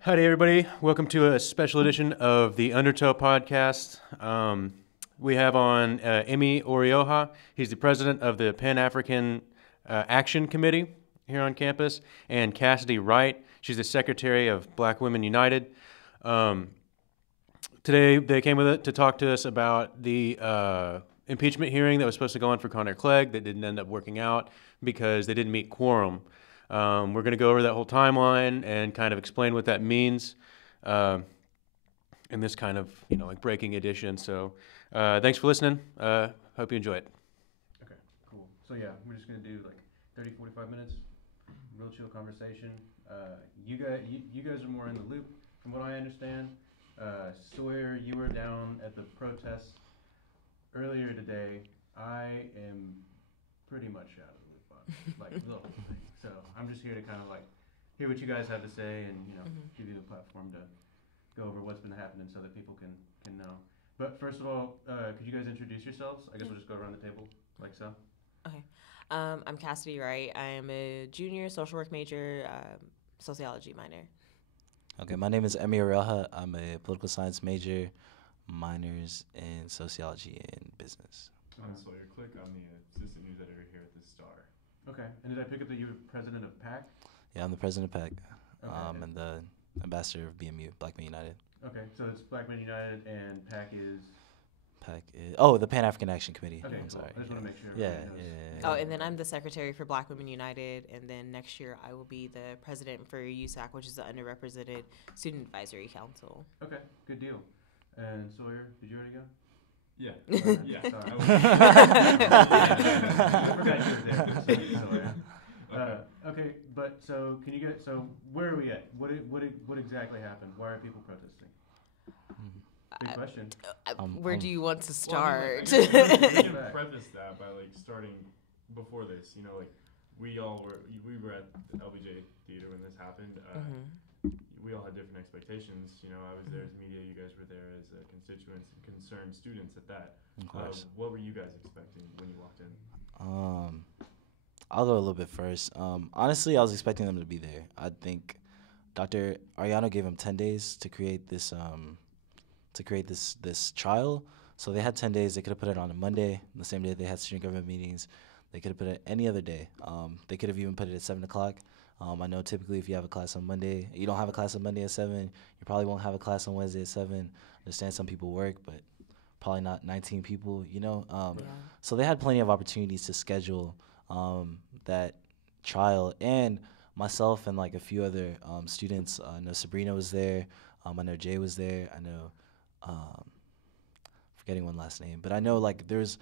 Howdy, everybody. Welcome to a special edition of the Undertow podcast. We have on Emmy Orioha. He's the president of the Pan-African Action Committee here on campus, and Cassidy, Wright. She's the secretary of Black Women United. Today, they came with it to talk to us about the impeachment hearing that was supposed to go on for Clegg that didn't end up working out because they didn't meet quorum. We're going to go over that whole timeline and kind of explain what that means in this kind of, like breaking edition. So thanks for listening. Hope you enjoy it. Okay, cool. So yeah, we're just going to do like 30, 45 minutes, real chill conversation. You guys are more in the loop from what I understand. Sawyer, you were down at the protest earlier today. I am pretty much out of the loop on like the whole thing. So I'm just here to kind of like hear what you guys have to say and give you the platform to go over what's been happening so that people can know. But first of all, could you guys introduce yourselves? I guess we'll just go around the table like so. Okay. I'm Cassidy, Wright. I am a junior social work major, sociology minor. Okay, my name is Emmy Orioha. I'm a political science major, minors in sociology and business. I'm Sawyer. I'm the assistant news editor here at the Star. Okay, and did I pick up that you were president of PAC? Yeah, I'm the president of PAC, Okay. and the ambassador of BMU, Black Men United. Okay, so it's Black Men United and PAC is? PAC is, the Pan-African Action Committee. Okay, I'm cool. sorry. I just want to make sure. Yeah, everybody knows. Oh, and then I'm the secretary for Black Women United, and then next year I will be the president for USAC, which is the Underrepresented Student Advisory Council. Okay, good deal. And Sawyer, did you already go? Yeah. Yeah. Sorry. I forgot you were there. Okay, but so can you get where are we at? What exactly happened? Why are people protesting? Big question. Where do you want to start? Well, we can preface that by like starting before this. We were at the LBJ theater when this happened. We all had different expectations. I was there as media. You guys were there as constituents and concerned students at that. Of course. What were you guys expecting when you walked in? I'll go a little bit first. Honestly, I was expecting them to be there. I think Dr. Ariano gave them 10 days to create this this trial. So they had 10 days. They could have put it on a Monday, the same day they had student government meetings. They could have put it any other day. They could have even put it at 7 o'clock. I know typically if you have a class on Monday, you don't have a class on Monday at 7, you probably won't have a class on Wednesday at 7. I understand some people work, but probably not 19 people, So they had plenty of opportunities to schedule that trial. And myself and like a few other students, I know Sabrina was there, I know Jay was there, I know, forgetting one last name, but I know like there's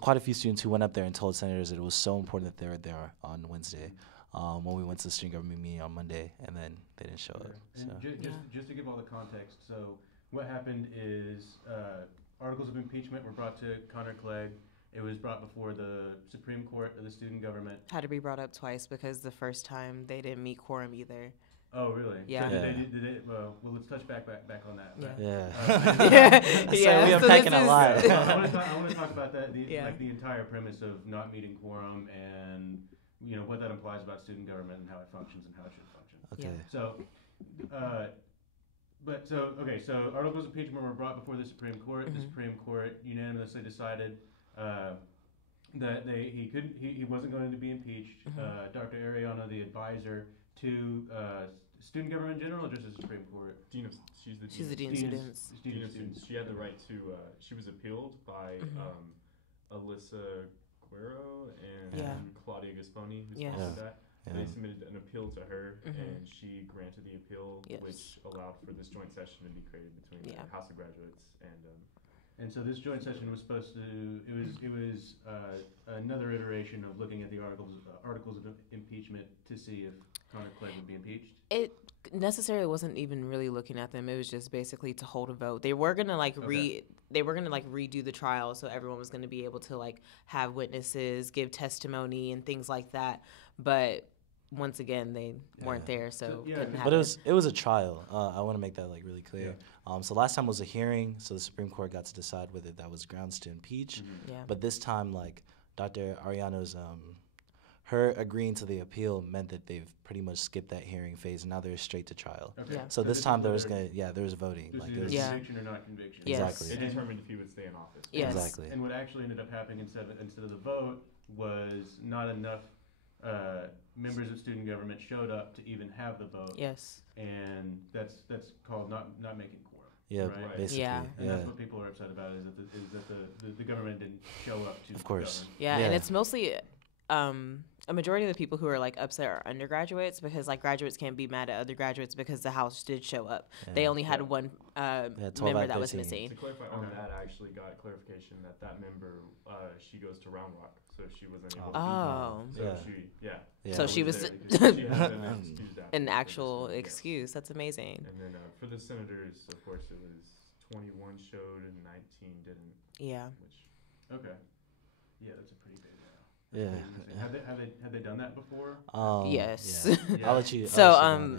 quite a few students who went up there and told senators that it was so important that they were there on Wednesday. When we went to the student government meeting on Monday, and then they didn't show up. And just to give all the context, so what happened is articles of impeachment were brought to Clegg. It was brought before the Supreme Court of the student government. Had to be brought up twice because the first time they didn't meet quorum either. Oh, really? Yeah. So did they, well, let's touch back on that. Yeah. Yeah. We unpacking a lot. I want to talk about that, the entire premise of not meeting quorum and what that implies about student government and how it functions and how it should function. Okay. So articles of impeachment were brought before the Supreme Court. The Supreme Court unanimously decided that he wasn't going to be impeached. Dr. Ariano, the advisor to student government in general, or just the Supreme Court? She's the dean of students. Dean of students. She had the right to. She was appealed by Alyssa Guerrero and Claudia Gasponi, who sponsored that. Yeah. They submitted an appeal to her, and she granted the appeal, which allowed for this joint session to be created between the House of Graduates and so this joint session was supposed to. It was another iteration of looking at the articles of impeachment to see if Clegg would be impeached. It necessarily wasn't even really looking at them. It was just basically to hold a vote. They were gonna redo the trial, so everyone was gonna be able to like have witnesses, give testimony, and things like that. But once again, they weren't there, so couldn't happen. But it was a trial. I want to make that like really clear. So last time was a hearing, so the Supreme Court got to decide whether that was grounds to impeach. But this time, like Dr. Ariano's her agreeing to the appeal meant that they've pretty much skipped that hearing phase, and now they're straight to trial. Okay. Yeah. So this time there was voting. This Like is it was, conviction or not conviction. Yes. Exactly. It determined if he would stay in office. Yes. Exactly. And what actually ended up happening instead of the vote was not enough members of student government showed up to even have the vote. Yes. And that's called not making quorum. Yeah, right? basically. Yeah. And that's what people are upset about is that the government didn't show up to. Of course. govern. Yeah, and it's mostly a majority of the people who are like upset are undergraduates because like graduates can't be mad at other graduates because the House did show up. Yeah. They only had one 12 member out of that was 13. missing. To clarify on that, I actually got clarification that member, she goes to Round Rock, so she wasn't able to Oh. be there. So Yeah. So she was there because she had an excused absence an for actual this one, excuse. That's amazing. And then for the senators, of course, it was 21 showed and 19 didn't. Yeah. Which Okay. Yeah, that's a pretty big. Yeah. Have they done that before? Yes. Yeah. I'll let you. So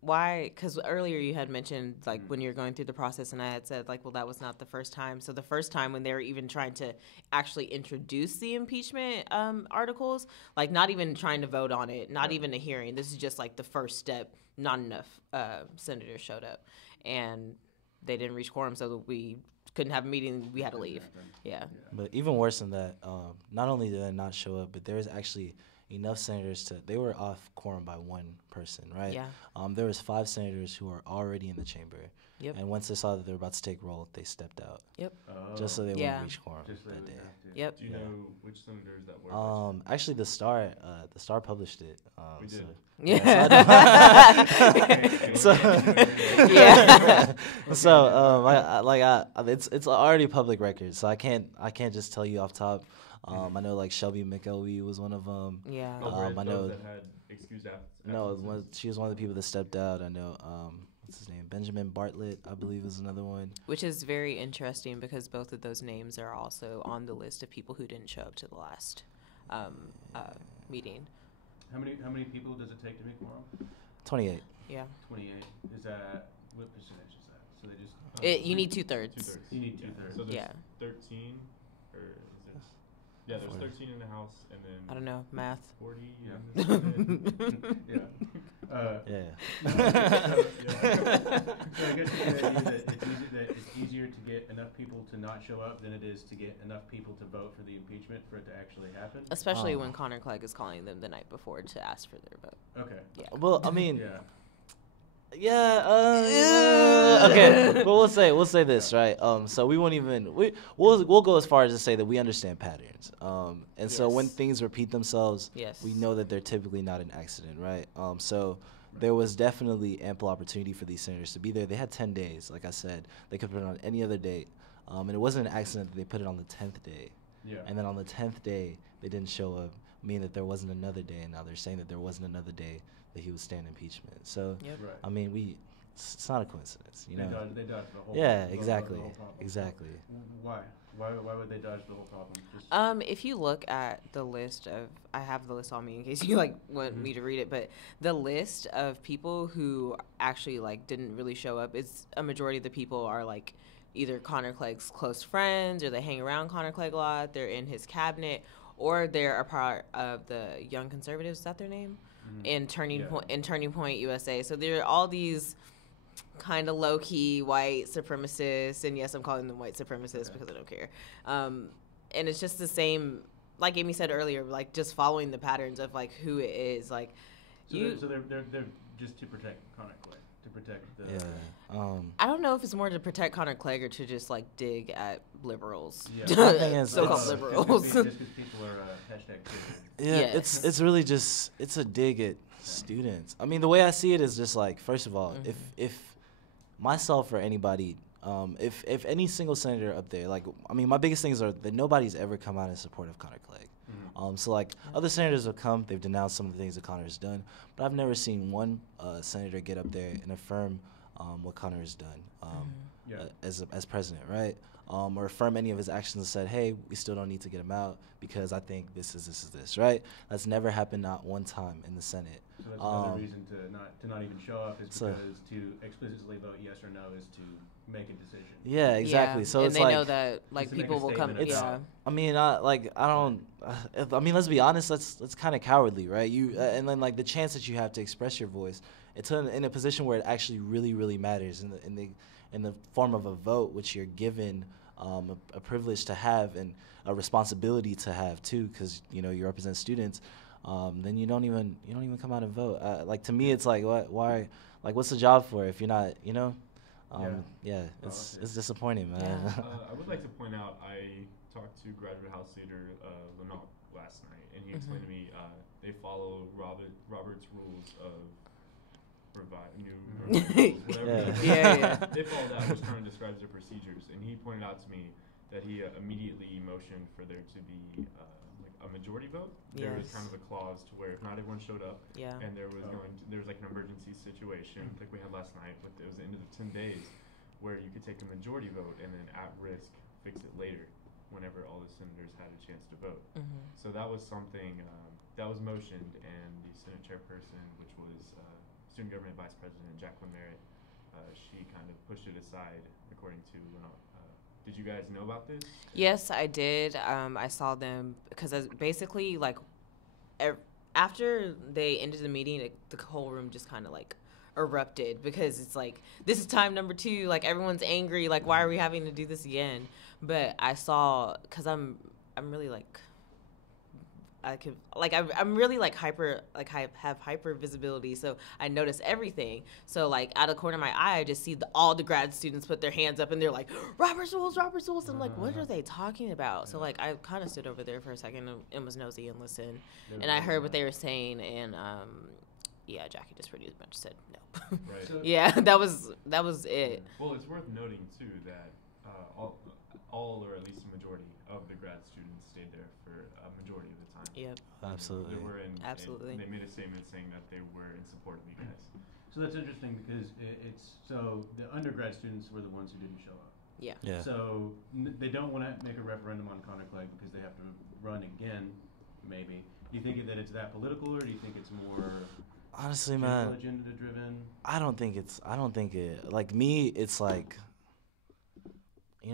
why? Because earlier you had mentioned like when you're going through the process, and I had said like, well, that was not the first time. So the first time when they were even trying to actually introduce the impeachment articles, like not even trying to vote on it, not even a hearing. This is just like the first step. Not enough senators showed up, and they didn't reach quorum, so we couldn't have a meeting. We had to leave. Yeah. But even worse than that, not only did they not show up, but there was actually enough senators they were off quorum by one person, right? Yeah. There was 5 senators who were already in the chamber. Yep. And once they saw that they were about to take roll, they stepped out. Yep. Just so they Yeah. wouldn't reach quorum Just so that they day. would have to. Yep. do you know which senators that were? Actually, the Star published it. We did. Yeah. So, Yeah. it's already public record, so I can't just tell you off top. I know like Shelby McElwee was one of them. Yeah. I know. That had excused absences. No, she was one of the people that stepped out. I know. What's his name? Benjamin Bartlett, I believe, is another one. Which is very interesting because both of those names are also on the list of people who didn't show up to the last meeting. How many people does it take to make quorum? 28. Yeah. 28. Is that what percentage is that? So they just You need 2/3. 2/3. you need 2/3. So there's Yeah. 13, or is it? Yeah, there's 13 in the House, and then I don't know, math. 40 Yeah. in the Senate. Yeah. Yeah. So I guess you could argue that it's easier to get enough people to not show up than it is to get enough people to vote for the impeachment for it to actually happen. Especially when Connor Clegg is calling them the night before to ask for their vote. Okay. Yeah. Well, I mean, Yeah. okay, but we'll say this, right? So we won't even we'll go as far as to say that we understand patterns. And so when Yes. things repeat themselves, Yes. we know that they're typically not an accident, right? So there was definitely ample opportunity for these senators to be there. They had 10 days, like I said. They could put it on any other date. And it wasn't an accident that they put it on the 10th day. Yeah. And then on the 10th day, they didn't show up, meaning that there wasn't another day. And now they're saying that there wasn't another day that he would stand impeachment. So, Yep. Right. I mean, it's not a coincidence, you know? They dodged the whole. Yeah, the exactly, whole problem. exactly. Why? Why would they dodge the whole problem? Just If you look at the list of, I have the list on me in case you like want me to read it, but the list of people who actually like didn't really show up, it's a majority of the people are like either Connor Clegg's close friends or they hang around Connor Clegg a lot, they're in his cabinet, or they're a part of the Young Conservatives, is that their name? In Turning Point USA. So there are all these kind of low-key white supremacists, and yes, I'm calling them white supremacists because I don't care. And it's just the same, like Amy said earlier, like just following the patterns of like who it is. Like so they're just to protect Connor Clegg, to protect the. Yeah. I don't know if it's more to protect Connor Clegg or to just like dig at liberals, Yeah. My thing is, so-called liberals. Just because people are hashtag triggered. Yeah, Yes. it's really just it's a dig at students. I mean, the way I see it is just like, first of all, if myself or anybody, if any single senator up there, like, I mean, my biggest things are that nobody's ever come out in support of Connor Clegg. So like other senators have come, they've denounced some of the things that Connor has done, but I've never seen one senator get up there and affirm what Connor has done as president, right? or affirm any of his actions and said, hey, we still don't need to get him out because I think this is this, right? That's never happened not one time in the Senate. So that's another reason to not even show up is because to explicitly vote yes or no is to make a decision. Yeah, exactly. Yeah. So and it's they like, know that people will come. Yeah. I mean, I mean, let's be honest. That's kind of cowardly, right? And then like the chance that you have to express your voice, it's in a position where it actually really matters in the form of a vote, which you're given a privilege to have and a responsibility to have too, because you represent students. Then you don't even come out and vote. Like to me, it's like why? Like what's the job for if you're not? It's disappointing, man. Yeah. I would like to point out I talked to graduate house leader Lenox last night, and he explained to me they follow Robert's rules of new whatever. Yeah. They follow that, which kind of describes their procedures. And he pointed out to me that he immediately motioned for there to be like a majority vote. There was kind of a clause to where if not everyone showed up, and there was like an emergency situation like we had last night, but it was the end of the 10 days where you could take a majority vote and then at risk fix it later whenever all the senators had a chance to vote. So that was something that was motioned, and the Senate chairperson, which was Student Government Vice President Jacqueline Merritt, she kind of pushed it aside, according to Lenox. Did you guys know about this? Yes, I did. I saw them because basically, like, after they ended the meeting, the whole room just kind of like erupted because it's like this is time number 2. Like everyone's angry. Like why are we having to do this again? But I saw because I'm really like. I'm really like hyper, like I have hyper visibility, so I notice everything. So like out of the corner of my eye, I just see all the grad students put their hands up and they're like, Robert's rules. I'm like, what are they talking about? So like I kind of stood over there for a second and was nosy and listened, and I heard what they were saying, and Jackie just pretty much said no. Right. Yeah, that was it. Well, it's worth noting too that all or at least a majority of the grad students stayed there for a majority of the time. Yep. Absolutely. Absolutely. And they made a statement saying that they were in support of you guys. So that's interesting because so the undergrad students were the ones who didn't show up. Yeah. So they don't want to make a referendum on Connor Clegg because they have to run again, maybe. Do you think that it's that political, or do you think it's more honestly, man, agenda driven? I don't think it. Like me, it's like.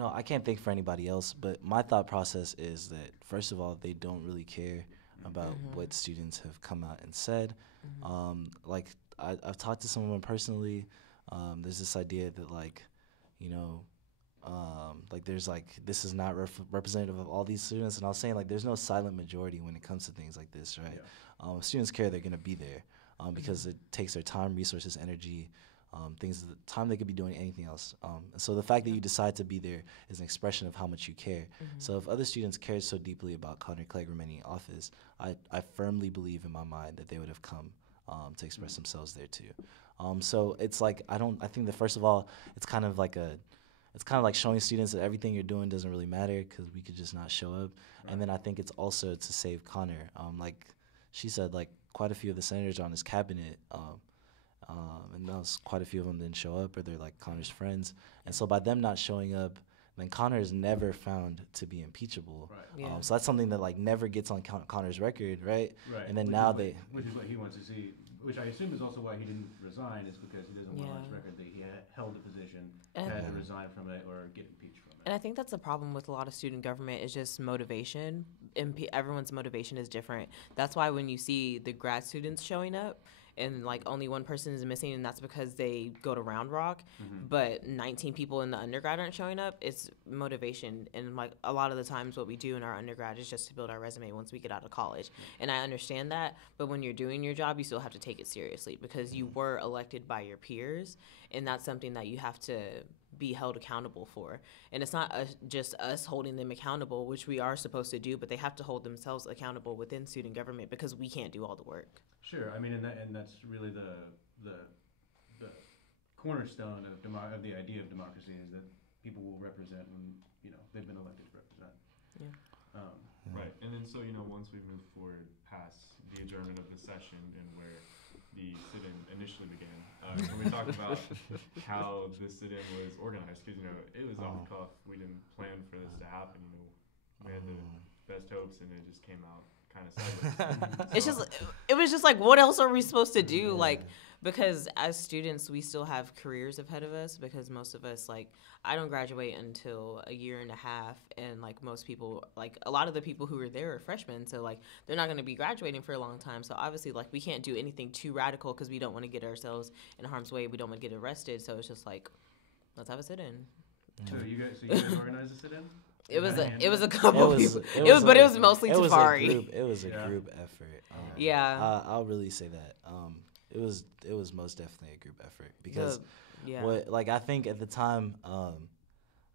I can't think for anybody else, but my thought process is that, first of all, they don't really care about what students have come out and said. Like, I've talked to some of them personally. There's this idea that, like, there's, like, this is not representative of all these students. And I was saying, like, there's no silent majority when it comes to things like this, right? If students care, they're going to be there because it takes their time, resources, energy, things at the time they could be doing anything else. So the fact that you decide to be there is an expression of how much you care. So if other students cared so deeply about Connor Clegg remaining in office, I firmly believe in my mind that they would have come to express themselves there too. So it's like I think that first of all, it's kind of like showing students that everything you're doing doesn't really matter because we could just not show up. And then I think it's also to save Connor. Like she said, like quite a few of the senators are on his cabinet. And quite a few of them didn't show up, or they're like Connor's friends. And so by them not showing up, then Connor is never found to be impeachable. Right. Yeah. So that's something that like never gets on Connor's record, right? Right. And then which is what he wants to see, which I assume is also why he didn't resign, is because he doesn't want on his record that he held a position, had to resign from it or get impeached from it. And I think that's the problem with a lot of student government is just motivation. Everyone's motivation is different. That's why when you see the grad students showing up, and like only one person is missing, and that's because they go to Round Rock, but 19 people in the undergrad aren't showing up, it's motivation. And like a lot of the times what we do in our undergrad is just to build our resume once we get out of college. And I understand that, but when you're doing your job, you still have to take it seriously because you were elected by your peers, and that's something that you have to be held accountable for. And it's not just us holding them accountable, which we are supposed to do, but they have to hold themselves accountable within student government because we can't do all the work. Sure, I mean, and that's really the cornerstone of the idea of democracy is that people will represent when they've been elected to represent. Yeah. Right, and then so once we move forward past the adjournment of the session and where the sit-in initially began. Can we talk about how the sit-in was organized? Because, it was off the cuff. We didn't plan for this to happen. We had the best hopes, and it just came out kind of sideways. It was just like, what else are we supposed to do? Like, because as students, we still have careers ahead of us, because most of us, like, I don't graduate until a year and a half, and like most people, like a lot of the people who are there are freshmen, so like they're not going to be graduating for a long time. So obviously, like, we can't do anything too radical because we don't want to get ourselves in harm's way. We don't want to get arrested. So it's just like, let's have a sit-in. So you guys organized a sit-in? It was a couple people. But it was mostly Tafari. It was a group effort. I'll really say that. It was most definitely a group effort because I think at the time,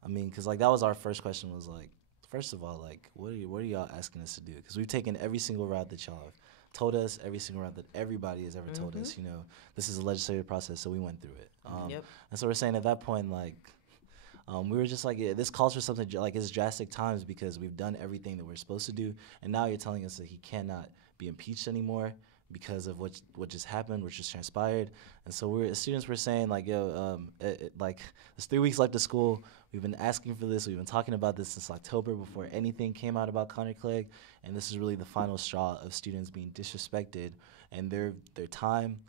because like that was our first question was like, first of all, like what are y'all asking us to do? Because we've taken every single route that y'all have told us, every single route that everybody has ever told us. This is a legislative process, so we went through it. And so we're saying at that point, like. We were just like, this calls for something like it's drastic times because we've done everything that we're supposed to do, and now you're telling us that he cannot be impeached anymore because of what just happened, which just transpired. And so students were saying like, like there's 3 weeks left of school. We've been asking for this. We've been talking about this since October before anything came out about Connor Clegg, and this is really the final straw of students being disrespected and their time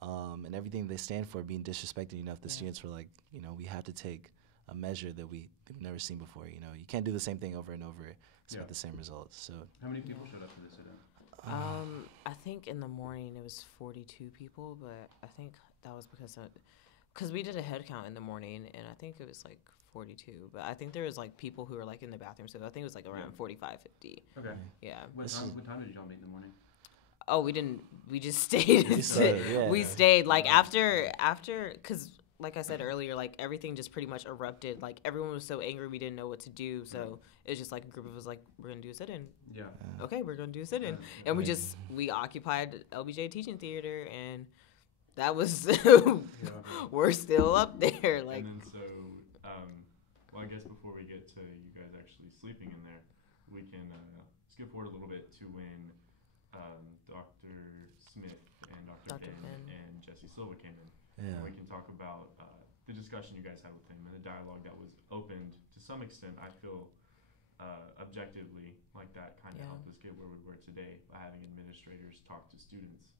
and everything they stand for being disrespected enough. The students were like, we have to take a measure that we've never seen before. You can't do the same thing over and over, expect the same results. So how many people showed up for this sit-in? I think in the morning it was 42 people, but I think that was because we did a head count in the morning, and I think it was like 42. But I think there was like people who were like in the bathroom, so I think it was like around 45, 50. Okay. Yeah. What time did y'all meet in the morning? Oh, we didn't. We just stayed. We stayed like after, because. Like I said earlier, like everything just pretty much erupted. Like everyone was so angry we didn't know what to do. So it's just like a group of us like, we're gonna do a sit-in. Yeah. Okay, we're gonna do a sit-in, and we occupied LBJ Teaching Theater, and that was we're still up there. Like. And then well, I guess before we get to you guys actually sleeping in there, we can skip forward a little bit to when Dr. Smith and Dr. Ben and Jesse Silva came in. Yeah. And we can talk about the discussion you guys had with him and the dialogue that was opened to some extent, I feel, objectively, like that kind of helped us get where we were today by having administrators talk to students.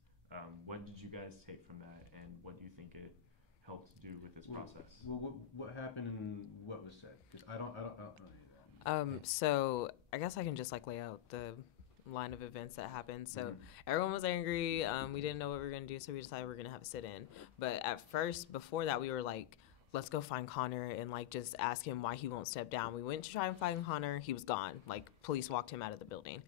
What did you guys take from that, and what do you think it helped do with this process? Well, what happened and what was said? Because I don't know that. So I guess I can just like lay out the line of events that happened. So everyone was angry. We didn't know what we were going to do, so we decided we were going to have a sit-in. But at first, before that, we were like, let's go find Connor and like just ask him why he won't step down. We went to try and find Connor. He was gone. Like police walked him out of the building.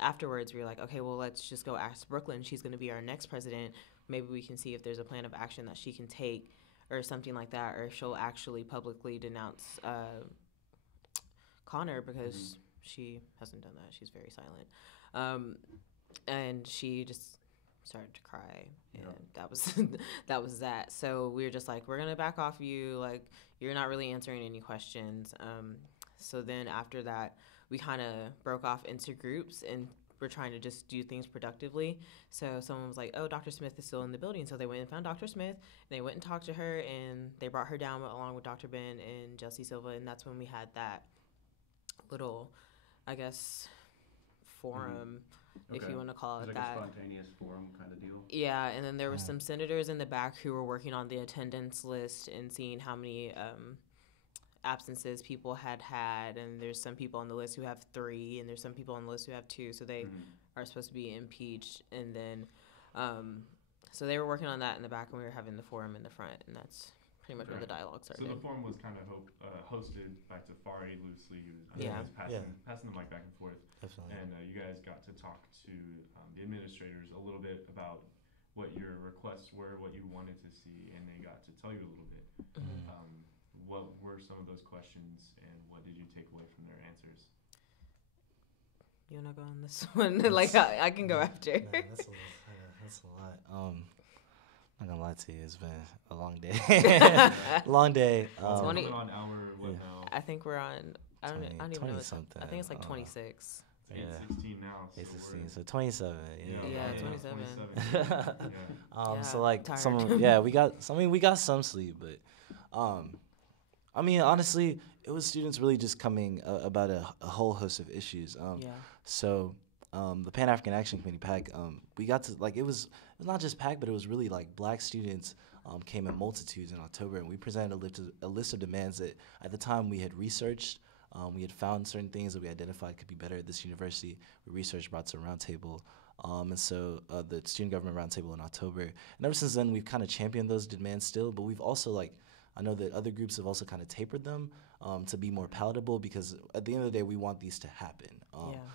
Afterwards, we were like, okay, well, let's just go ask Brooklyn. She's going to be our next president. Maybe we can see if there's a plan of action that she can take or something like that, or if she'll actually publicly denounce Connor, because she hasn't done that. She's very silent. And she just started to cry, and that was that. So we were just like, we're gonna back off you. Like, you're not really answering any questions. So then after that, we kind of broke off into groups, and we're trying to just do things productively. So someone was like, oh, Dr. Smith is still in the building. So they went and found Dr. Smith, and they went and talked to her, and they brought her down along with Dr. Ben and Jesse Silva, and that's when we had that little, I guess, forum, if you want to call it like that. Like a spontaneous forum kind of deal? Yeah, and then there were some senators in the back who were working on the attendance list and seeing how many absences people had, and there's some people on the list who have 3, and there's some people on the list who have 2, so they are supposed to be impeached. And then, so they were working on that in the back, and we were having the forum in the front, and that's pretty much where the dialogue started. So the forum was kind of hosted by Tafari loosely. He was passing the mic back and forth. Definitely. And you guys got to talk to the administrators a little bit about what your requests were, what you wanted to see, and they got to tell you a little bit. What were some of those questions, and what did you take away from their answers? You want to go on this one? Like, I can go after. No, that's a lot. I'm not gonna lie to you, it's been a long day. Long day. 20 on hour, what now? I think we're on, I don't even know. Something. I think it's like 26. It's 8:16 now. So 8:16. So 27. Yeah, 27. So like tired. we got. I mean, we got some sleep, but I mean, honestly, it was students really just coming about a whole host of issues. So the Pan African Action Committee PAC, we got to like it was not just PAC, but it was really like Black students came in multitudes in October, and we presented a list of demands that at the time we had researched. We had found certain things that we identified could be better at this university. We researched, brought to a roundtable, and so the Student Government Roundtable in October. And ever since then, we've kind of championed those demands still, but we've also like, I know that other groups have also kind of tapered them to be more palatable, because at the end of the day, we want these to happen.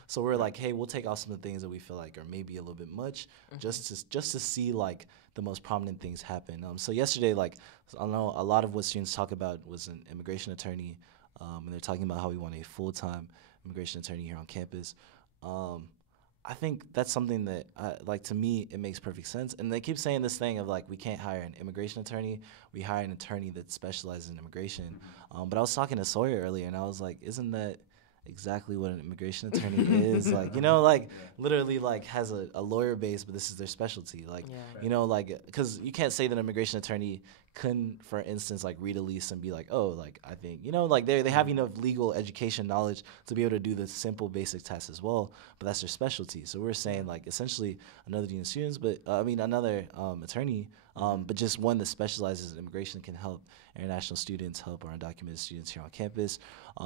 So we're like, hey, we'll take off some of the things that we feel like are maybe a little bit much, just to see like the most prominent things happen. So yesterday, like, I know a lot of what students talk about was an immigration attorney, and they're talking about how we want a full-time immigration attorney here on campus. I think that's something that, like, to me, it makes perfect sense. And they keep saying this thing of, like, we can't hire an immigration attorney. We hire an attorney that specializes in immigration. But I was talking to Sawyer earlier, and I was like, isn't that exactly what an immigration attorney is? Like, you know, like, literally, like, has a lawyer base, but this is their specialty. Like, you know, like, because you can't say that an immigration attorney couldn't, for instance, like, read a lease and be like, oh, like, I think, you know, like, they have enough legal education knowledge to be able to do the simple basic tasks as well, but that's their specialty. So we're saying, like, essentially another dean of students, but another attorney, but just one that specializes in immigration, can help international students, help our undocumented students here on campus.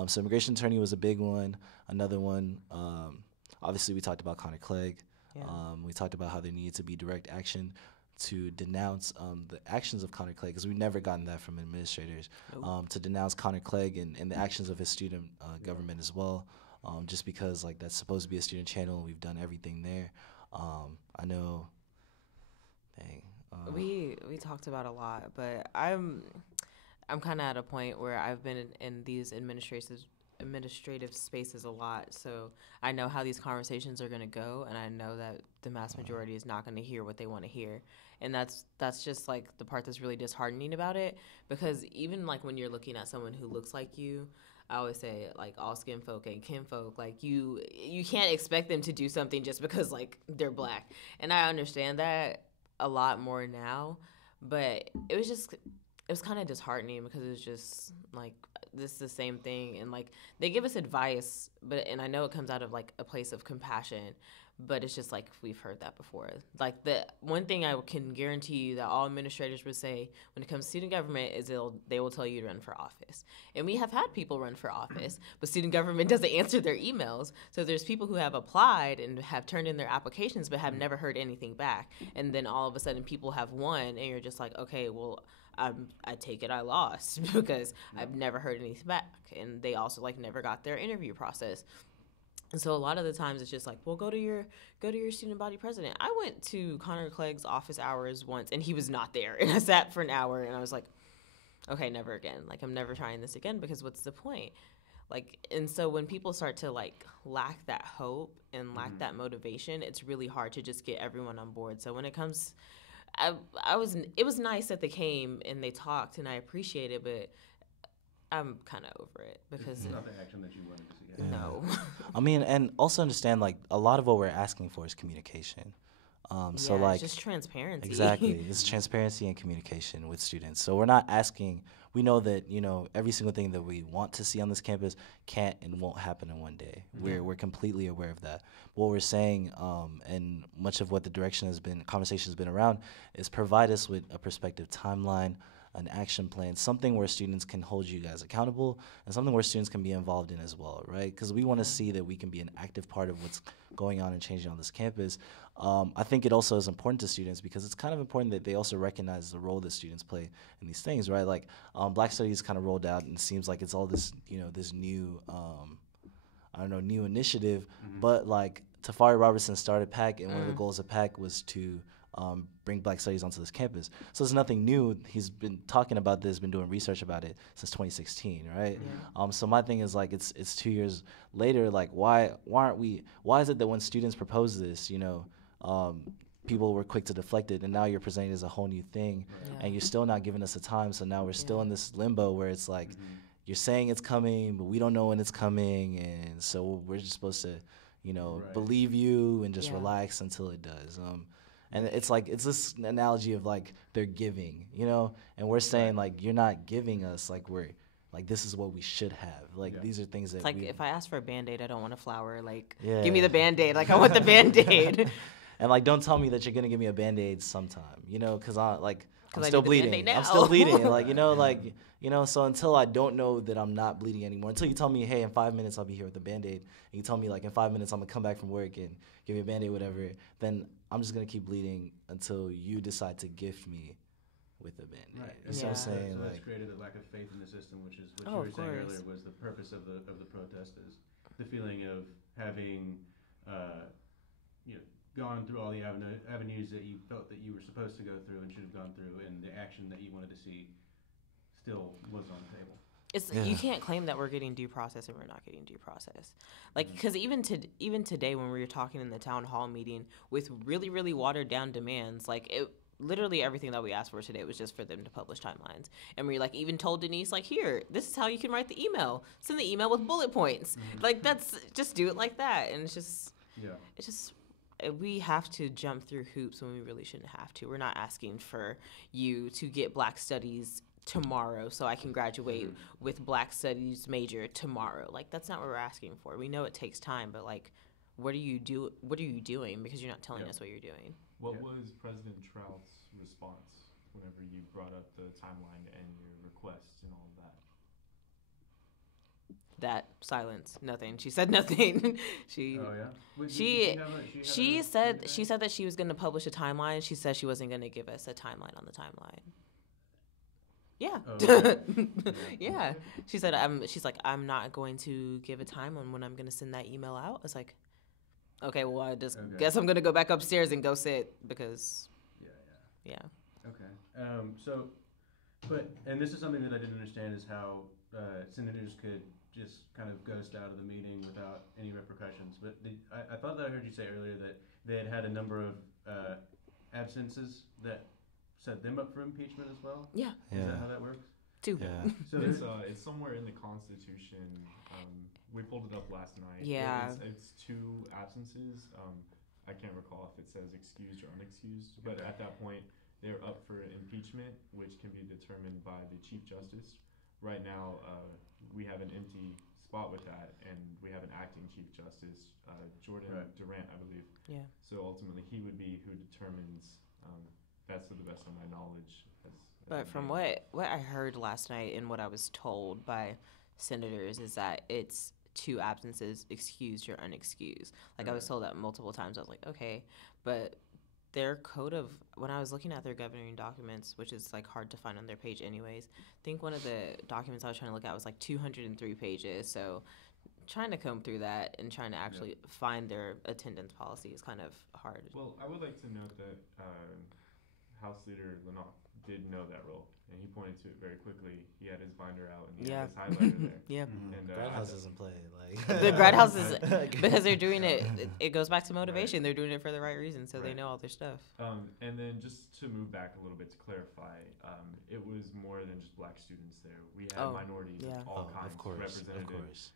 So immigration attorney was a big one. Another one, obviously we talked about Clegg. We talked about how there needed to be direct action to denounce the actions of Clegg, because we've never gotten that from administrators, to denounce Clegg and the actions of his student government as well, just because, like, that's supposed to be a student channel, and we've done everything there. I know, we talked about a lot, but I'm kind of at a point where I've been in these administrative spaces a lot, so I know how these conversations are going to go, and I know that the mass majority is not going to hear what they want to hear, and that's just, like, the part that's really disheartening about it, because even, like, when you're looking at someone who looks like you, I always say, like, all skin folk and kinfolk, like, you can't expect them to do something just because, like, they're Black, and I understand that a lot more now, but it was kind of disheartening, because it was just like, this is the same thing, and, like, they give us advice, and I know it comes out of, like, a place of compassion, but it's just like, we've heard that before. Like, the one thing I can guarantee you that all administrators would say when it comes to student government is they will tell you to run for office. And we have had people run for office, but student government doesn't answer their emails. So there's people who have applied and have turned in their applications but have never heard anything back. And then all of a sudden people have won, and you're just like, okay, well, I take it I lost because I've never heard anything back. And they also, like, never got their interview process. And so a lot of the times it's just like, well, go to your student body president. I went to Clegg's office hours once, and he was not there. And I sat for an hour, and I was like, okay, never again. Like, I'm never trying this again, because what's the point? Like, and so when people start to, like, lack that hope and lack that motivation, it's really hard to just get everyone on board. So when it comes, it was nice that they came and they talked, and I appreciate it, but I'm kind of over it, because it's not the action that you wanted to see. No. I mean, and also understand, like, a lot of what we're asking for is communication. So, like, just transparency. Exactly. It's transparency and communication with students. So we're not asking, we know that, you know, every single thing that we want to see on this campus can't and won't happen in one day. We're completely aware of that. What we're saying, and much of what the conversation has been around, is provide us with a prospective timeline, an action plan, something where students can hold you guys accountable, and something where students can be involved in as well, right? Because we want to see that we can be an active part of what's going on and changing on this campus. I think it also is important to students, because it's kind of important that they also recognize the role that students play in these things, right? Like, Black Studies kind of rolled out, and it seems like it's all this, you know, this new, new initiative, but, like, Tafari Robertson started PAC, and one of the goals of PAC was to bring Black Studies onto this campus. So it's nothing new. He's been talking about this, been doing research about it since 2016, right? So my thing is, like, it's 2 years later. Like, why is it that when students propose this, you know, people were quick to deflect it, and now you're presenting it as a whole new thing, and you're still not giving us a time. So now we're still in this limbo where it's like, you're saying it's coming, but we don't know when it's coming, and so we're just supposed to, believe you and just relax until it does. And it's like, it's this analogy of like they're giving, and we're saying like, you're not giving us, like this is what we should have. Like these are things that it's like, if I ask for a Band-Aid, I don't want a flower. Like, Yeah. give me the Band-Aid. Like, I want the Band-Aid. And like, don't tell me that you're gonna give me a Band-Aid sometime, because I'm I still need the bleeding. Band-Aid now. I'm still bleeding. So until I don't know that I'm not bleeding anymore, until you tell me, hey, in 5 minutes I'll be here with a Band-Aid, and you tell me like in 5 minutes I'm gonna come back from work and give me a Band-Aid, whatever, then I'm just gonna keep bleeding until you decide to gift me with a Band-Aid. Right. You see what I'm saying? So that's created a lack of faith in the system, which is what you were saying earlier was the purpose of the protest is the feeling of having, gone through all the avenues that you felt that you were supposed to go through and should have gone through, and the action that you wanted to see still was on the table. You can't claim that we're getting due process and we're not getting due process. Like, because even today when we were talking in the town hall meeting with really, really watered down demands, like literally everything that we asked for today was just for them to publish timelines. And we like even told Denise, like, here, this is how you can write the email. Send the email with bullet points. Like, that's just do it like that. And it's just we have to jump through hoops when we really shouldn't have to. We're not asking for you to get Black Studies tomorrow so I can graduate with Black Studies major tomorrow. Like, that's not what we're asking for. We know it takes time, but like, what are you doing? Because you're not telling us what you're doing. What was President Trout's response whenever you brought up the timeline and your requests and all of that? That silence, nothing. She said nothing. She said that she was going to publish a timeline. She said she wasn't going to give us a timeline on the timeline. Yeah. Yeah. She said I'm not going to give a time on when I'm going to send that email out. I was like, okay, well, I just guess I'm going to go back upstairs and go sit because yeah. Okay. And this is something that I didn't understand is how senators could just kind of ghost out of the meeting without any repercussions. But I thought that I heard you say earlier that they had a number of absences that set them up for impeachment as well? Yeah. Is that how that works? Two. Yeah. So it's somewhere in the Constitution. We pulled it up last night. Yeah. It's two absences. I can't recall if it says excused or unexcused, but at that point, they're up for impeachment, which can be determined by the Chief Justice. Right now, we have an empty spot with that, and we have an acting Chief Justice, Jordan Durant, I believe. Yeah. So ultimately, he would be who determines. That's to the best of my knowledge. But from what I heard last night and what I was told by senators is that it's two absences, excused or unexcused. Like, I was told that multiple times. I was like, okay, but their code of, when I was looking at their governing documents, which is like hard to find on their page anyways, I think one of the documents I was trying to look at was like 203 pages. So trying to comb through that and trying to actually find their attendance policy is kind of hard. Well, I would like to note that House Leader Lennox did know that role, and he pointed to it very quickly. He had his binder out, and he had his highlighter there. Yeah. And Grad House doesn't play the Grad House is because they're doing it. It goes back to motivation. They're doing it for the right reason, so they know all their stuff. And then just to move back a little bit to clarify, it was more than just Black students there. We had minorities of all kinds represented. Of course.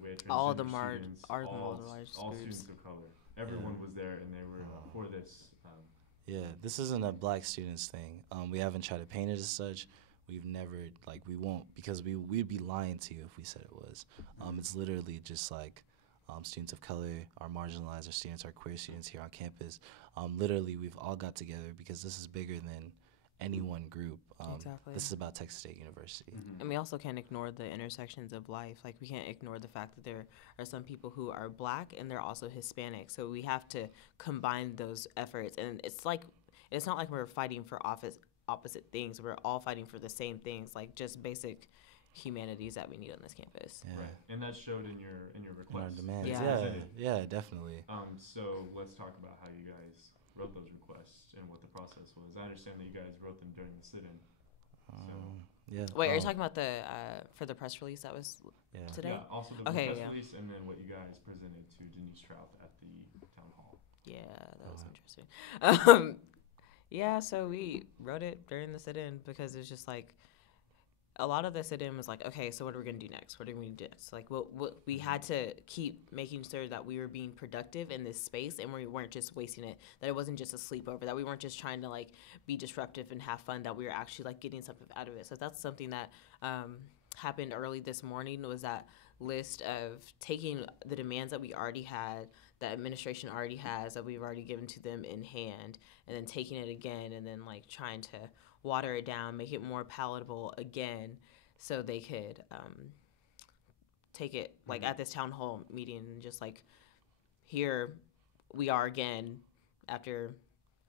We had all of them students, are all groups. students of color. Everyone was there, and they were for this. Yeah, this isn't a Black students thing. We haven't tried to paint it as such. We've never, we won't, because we'd be lying to you if we said it was. It's literally just like students of color, our marginalized, our students, our queer students here on campus. Literally, we've all got together because this is bigger than any one group. Exactly. This is about Texas State University. And we also can't ignore the intersections of life. Like, we can't ignore the fact that there are some people who are Black and they're also Hispanic. So we have to combine those efforts. And it's not like we're fighting for opposite things. We're all fighting for the same things, like just basic humanities that we need on this campus. Yeah. Right. And that showed in your request. In our demands. Yeah. Yeah, definitely. So let's talk about how you guys wrote those requests and what the process was. I understand that you guys wrote them during the sit-in. Yeah. Wait, are you talking about the for the press release that was today? Yeah, also the press release, and then what you guys presented to Denise Trout at the town hall. Yeah, that was interesting. Yeah, so we wrote it during the sit-in because it's just like, a lot of the sit-in was like, okay, so what are we going to do next? What are we going to do next? Like, what we had to keep making sure that we were being productive in this space and we weren't just wasting it, that it wasn't just a sleepover, that we weren't just trying to, like, be disruptive and have fun, that we were actually, like, getting something out of it. So that's something that happened early this morning, was that list of taking the demands that we already had, that administration already has, that we've already given to them in hand, and then taking it again and then, like, trying to water it down, make it more palatable again, so they could take it, like, at this town hall meeting, and just, like, here we are again after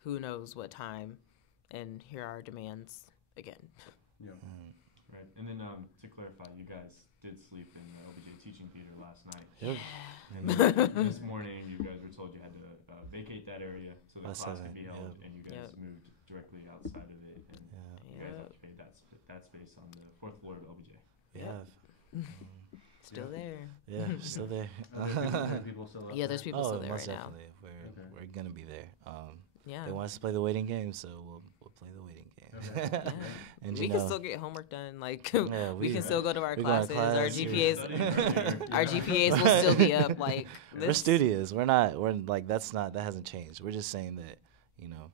who knows what time, and here are our demands again. Yeah. Right. And then to clarify, you guys did sleep in the LBJ teaching theater last night. Yep. And this morning, you guys were told you had to vacate that area so the class could be held, and you guys moved directly outside of it, and you guys occupied that space on the 4th floor of LBJ. Yeah. Still there. Yeah, still there. People still up Yeah, there's people still there most right now. definitely. We're gonna be there. Yeah. They want us to play the waiting game, so we'll play the waiting game. Okay. And we you can know, still get homework done. Like, yeah, we can still go to our we go to classes. class. Our GPAs, our GPAs will still be up. Like, we're studious. We're like, that hasn't changed. We're just saying that, you know,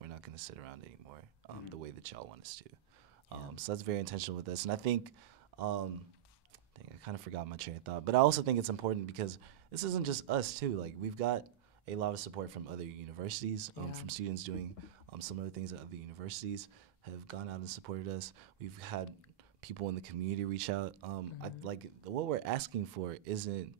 we're not gonna sit around anymore, the way that y'all want us to. So that's very intentional with us, and I think, I kind of forgot my train of thought, but I also think it's important because this isn't just us too. Like, we've got a lot of support from other universities, from students doing some other things at other universities have gone out and supported us. We've had people in the community reach out. Like, what we're asking for isn't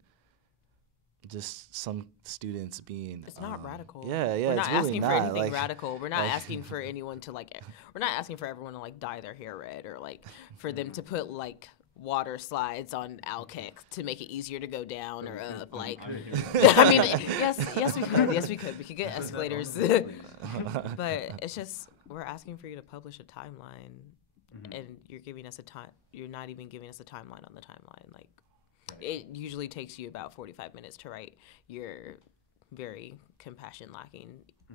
just some students being. It's not radical. Yeah, We're not it's really asking not. for anything like, radical. We're not asking for anyone to, like. We're not asking for everyone to, like, dye their hair red, or, like, for them to put, like, water slides on Alkek to make it easier to go down or up. Like, I mean, yes we could. We could get escalators, but it's just, we're asking for you to publish a timeline, and you're giving us a time. You're not even giving us a timeline on the timeline. Like, it usually takes you about 45 minutes to write your very compassion lacking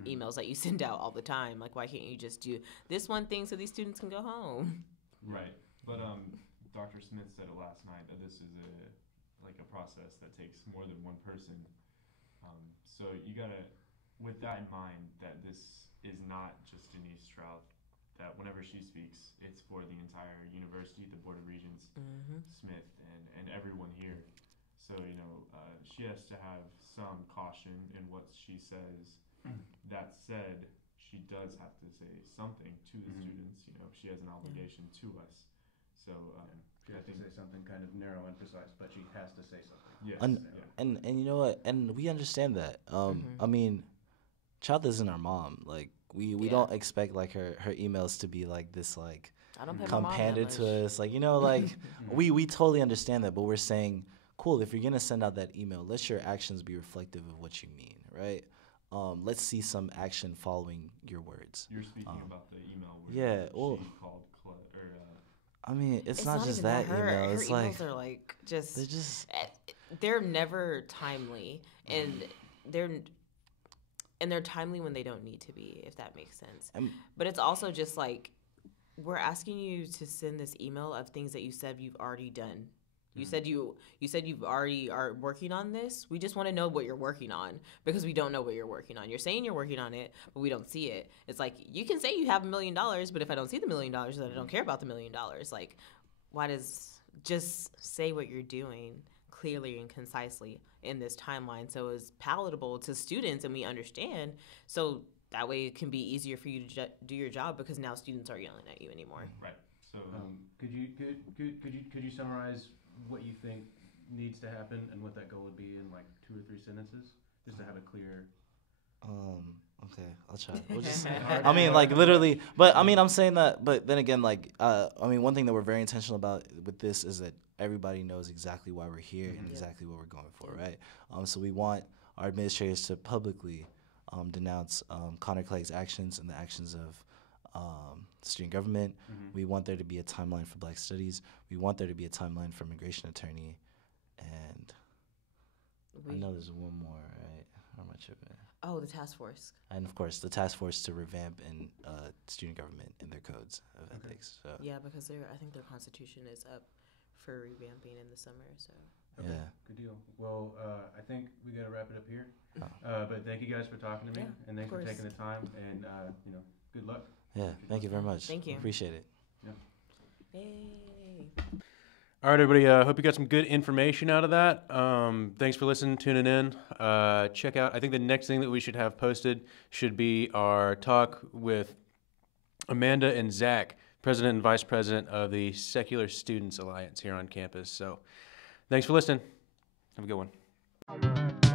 emails that you send out all the time. Like, why can't you just do this one thing so these students can go home? Right, but Dr. Smith said it last night that this is a process that takes more than one person. So you gotta, with that in mind, that this is not just Denise Trout, that whenever she speaks, it's for the entire university, the Board of Regents, Smith, and everyone here. So, you know, she has to have some caution in what she says. That said, she does have to say something to the students. You know, she has an obligation to us. So she has to say something kind of narrow and precise, but she has to say something. Yes. And you know what? And we understand that. I mean, Child isn't our mom. Like, we don't expect, like, her emails to be like this, like, come handed to us. Like, you know, like, we totally understand that, but we're saying, cool, if you're gonna send out that email, let your actions be reflective of what you mean, right? Let's see some action following your words. You're speaking about the email where she called I mean, it's not just that email. Her it's emails like are like they're never timely, and they're timely when they don't need to be, if that makes sense. But it's also just like, we're asking you to send this email of things that you said you've already done. You said you've already are working on this. We just want to know what you're working on, because we don't know what you're working on. You're saying you're working on it, but we don't see it. It's like, you can say you have $1 million, but if I don't see the $1 million, then I don't care about the $1 million. Like, just say what you're doing clearly and concisely in this timeline, so it's palatable to students and we understand. So that way it can be easier for you to do your job, because now students aren't yelling at you anymore. Right. So could you summarize what you think needs to happen and what that goal would be in, like, 2 or 3 sentences, just to have a clear. Okay, I'll try. We'll just, I mean, like, literally, but I mean, I'm saying that, but then again, like, I mean, one thing that we're very intentional about with this is that everybody knows exactly why we're here and exactly what we're going for, right? So we want our administrators to publicly denounce Connor Clegg's actions and the actions of student government. We want there to be a timeline for Black Studies. We want there to be a timeline for immigration attorney, and I know there's one more, right? How much of it? Oh, the task force. And of course, the task force to revamp and student government and their codes of ethics. So yeah, because I think their constitution is up for revamping in the summer. So okay, yeah, good deal. Well, I think we gotta wrap it up here. But thank you guys for talking to me, and thanks for taking the time. And you know, good luck. Yeah, thank you very much. Thank you. Appreciate it. Yeah. Hey. All right, everybody. Hope you got some good information out of that. Thanks for listening, tuning in. Check out, I think the next thing that we should have posted should be our talk with Amanda and Zach, President and Vice President of the Secular Students Alliance here on campus. So thanks for listening. Have a good one.